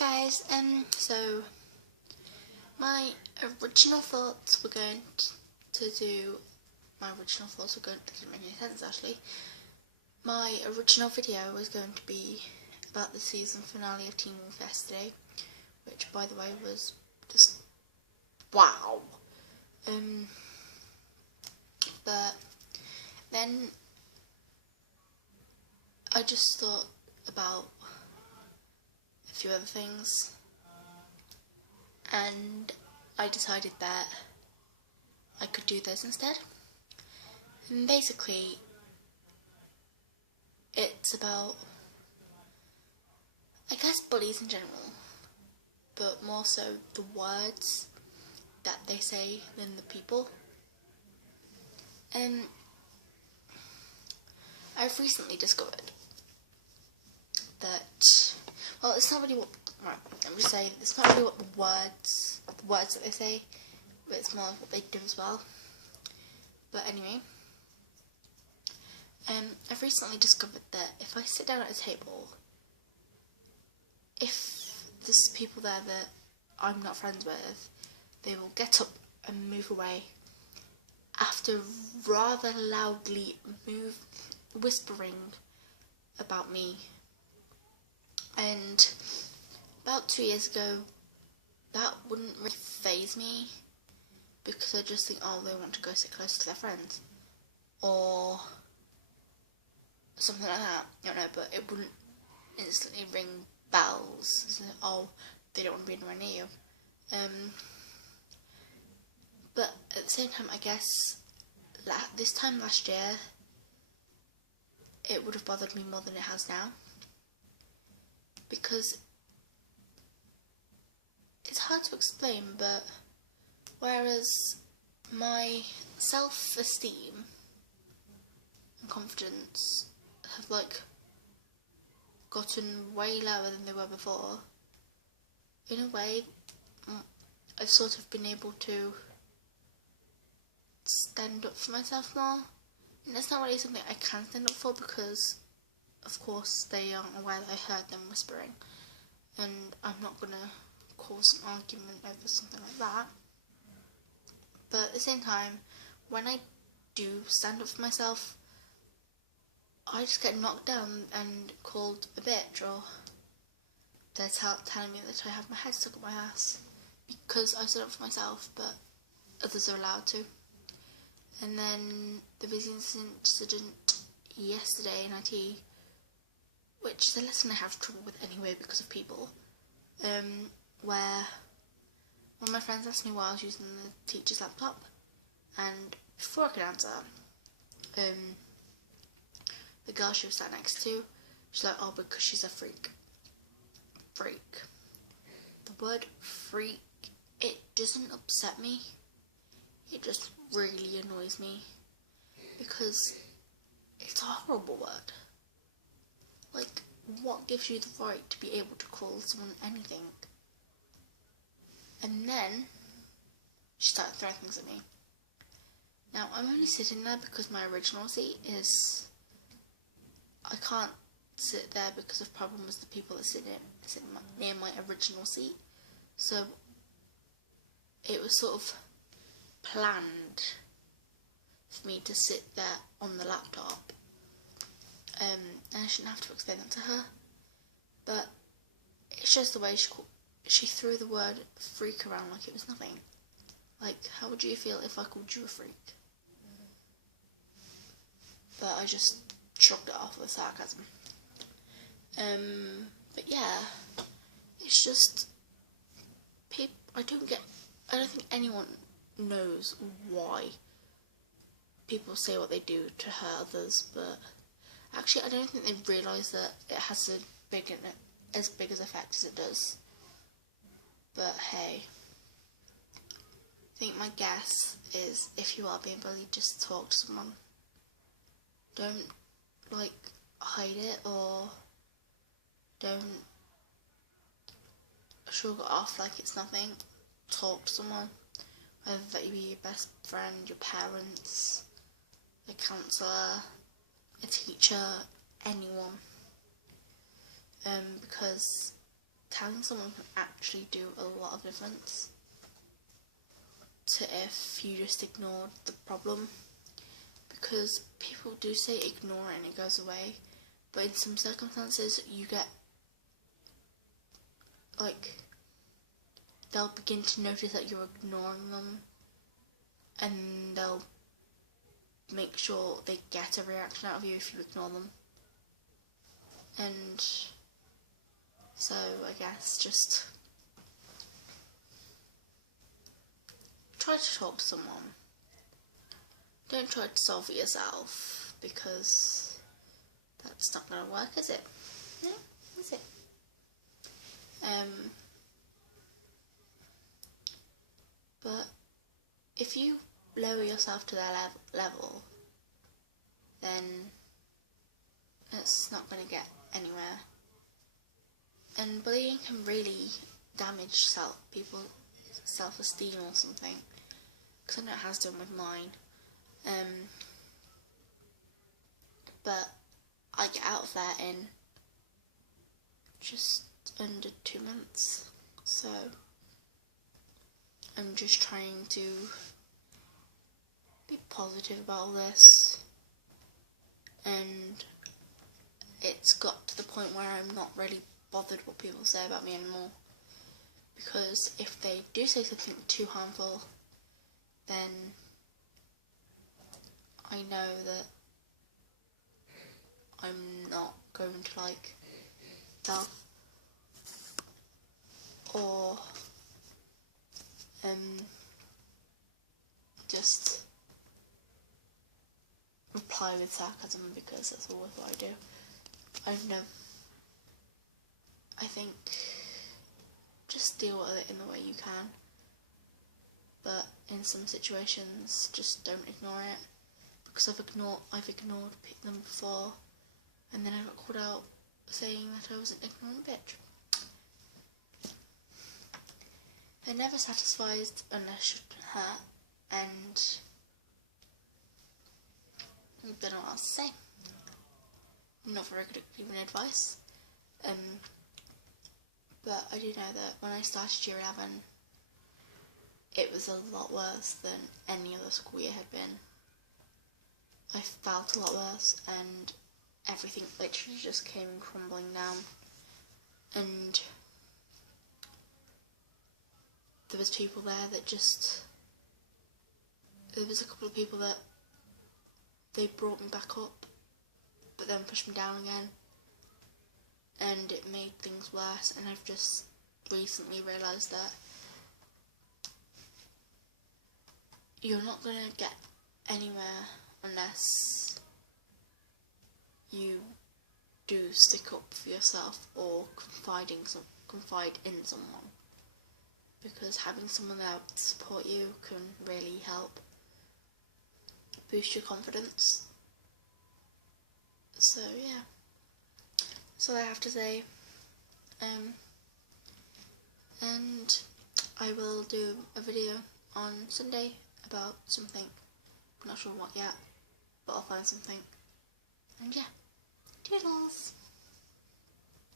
Guys, so my original thoughts were going to do, doesn't make any sense actually. My original video was going to be about the season finale of Teen Wolf yesterday, which by the way was just wow. But then I just thought about a few other things, and I decided that I could do those instead. And basically, it's about, I guess, bullies in general, but more so the words that they say than the people. And I've recently discovered that, well, it's not really what, right, let me say, it's not really what the words that they say, but it's more what they do as well. But anyway, I've recently discovered that if I sit down at a table, if there's people there that I'm not friends with, they will get up and move away after rather loudly whispering about me. And about 2 years ago, that wouldn't really faze me, because I just think, oh, they want to go sit close to their friends, or something like that. I don't know, but it wouldn't instantly ring bells. So, oh, they don't want to be anywhere near you. But at the same time, I guess this time last year, it would have bothered me more than it has now, because it's hard to explain, but whereas my self-esteem and confidence have gotten way lower than they were before, in a way I've sort of been able to stand up for myself more. And that's not really something I can stand up for, because of course they aren't aware that I heard them whispering, and I'm not going to cause an argument over something like that. But at the same time, when I do stand up for myself, I just get knocked down and called a bitch, or they're telling me that I have my head stuck up my ass because I stood up for myself, but others are allowed to. And then there was an incident yesterday in IT, which is a lesson I have trouble with anyway because of people, where one of my friends asked me why I was using the teacher's laptop, and before I could answer, the girl she was sat next to, she's like, oh, because she's a freak. Freak. The word freak, it doesn't upset me, it just really annoys me, because it's a horrible word. Like, what gives you the right to be able to call someone anything? And then she started throwing things at me. Now, I'm only sitting there because my original seat is, I can't sit there because of problems with the people that sit near my original seat. So it was sort of planned for me to sit there on the laptop, and I shouldn't have to explain that to her, but it's just the way she threw the word freak around like it was nothing. Like, how would you feel if I called you a freak? But I just shrugged it off with sarcasm. But yeah, it's just I don't think anyone knows why people say what they do to hurt others, but actually I don't think they realise that it has as big as effect as it does. But hey, I think my guess is, if you are being bullied, just talk to someone. Don't hide it, or don't shrug it off like it's nothing. Talk to someone, whether that be your best friend, your parents, a counsellor, a teacher, anyone. Because telling someone can actually do a lot of difference to if you just ignored the problem, because people do say ignore it and it goes away, but in some circumstances you get, like, they'll begin to notice that you're ignoring them, and they'll make sure they get a reaction out of you if you ignore them. And so I guess just try to talk to someone. Don't try to solve it yourself, because that's not going to work, is it? No, is it? But if you lower yourself to their level, then it's not going to get anywhere. And bullying can really damage people's self-esteem or something, because I know it has done with mine. But I get out of that in just under 2 months, so I'm just trying to be positive about all this, and it's got to the point where I'm not really bothered what people say about me anymore, because if they do say something too harmful, then I know that I'm not going to like tell or just reply with sarcasm, because that's always what I do. I think just deal with it in the way you can, but in some situations just don't ignore it, because I've ignored them before, and then I got called out saying that I was an ignorant bitch. They're never satisfied unless you've been hurt, and I don't know what else to say. I'm not very good at giving advice, but I do know that when I started year 11, it was a lot worse than any other school year had been. I felt a lot worse, and everything literally just came crumbling down, and there was people there that there was a couple of people that they brought me back up, but then pushed me down again, and it made things worse. And I've just recently realised that you're not going to get anywhere unless you do stick up for yourself or confide in someone, because having someone there to support you can really help boost your confidence. So yeah, that's all I have to say. And I will do a video on Sunday about something. I'm not sure what yet, but I'll find something. And yeah, toodles!